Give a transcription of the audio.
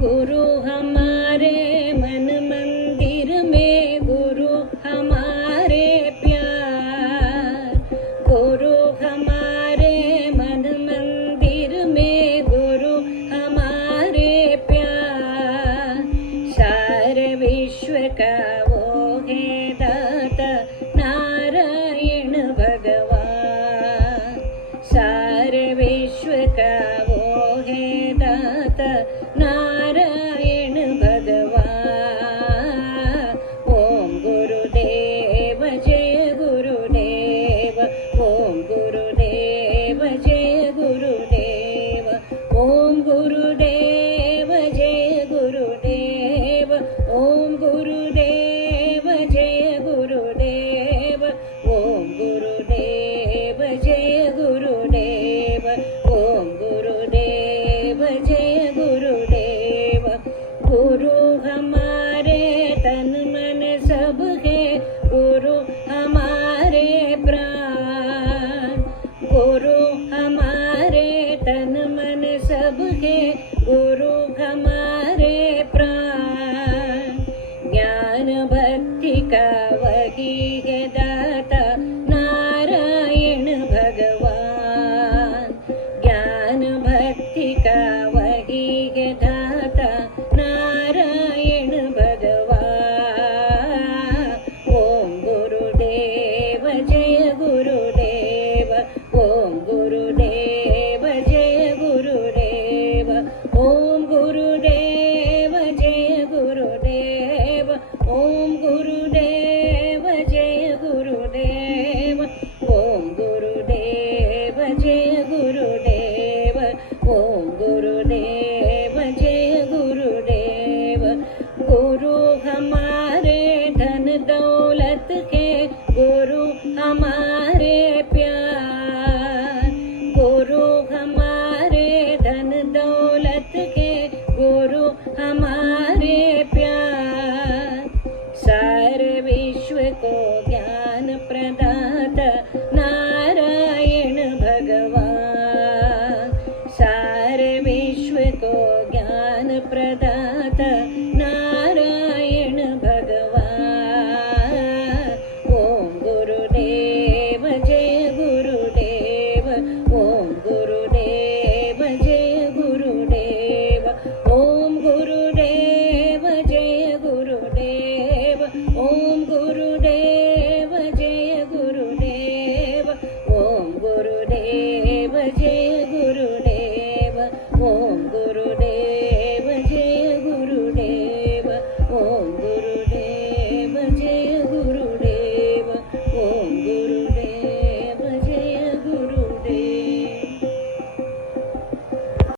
गुरु हमारे मन मंदिर में, गुरु हमारे प्यार। गुरु हमारे मन मंदिर में, गुरु हमारे प्यार। सारे विश्व का वो है दाता नारायण भगवान। सारे विश्व का वो है दाता नारायण भगवान। ओम गुरुदेव जय गुरुदेव, ओम गुरुदेव जय गुरुदेव, ओम गुरुदेव जय गुरुदेव, ओम गुरुदेव जय गुरुदेव, ओम गुरुदेव जय गुरुदेव, ओम गुरुदेव जय गुरुदेव। गुरु हमारे तन मन सब है, गुरु हमारे प्राण। गुरु हमारे तन मन सब है, गुरु हमारे प्राण। ज्ञान भक्ति का वही है दाता नारायण भगवान। ज्ञान भक्ति का वही है दाता नारायण भगवान। ओम गुरुदेव जय गुरुदेव, ओम गुरुदेव जय गुरुदेव, ओम गुरुदेव जय गुरुदेव, ओम गुरुदेव जय गुरुदेव, ओम गुरुदेव जय गुरुदेव, ओम गुरुदेव जय गुरुदेव। गुरु हमारे धन दौलत के, गुरु हमारे प्यार। गुरु हमारे धन दौलत के, गुरु हमारे प्यार। सारे विश्व को ज्ञान प्रदाता नारायण भगवान। सारे विश्व को ज्ञान प्रदाता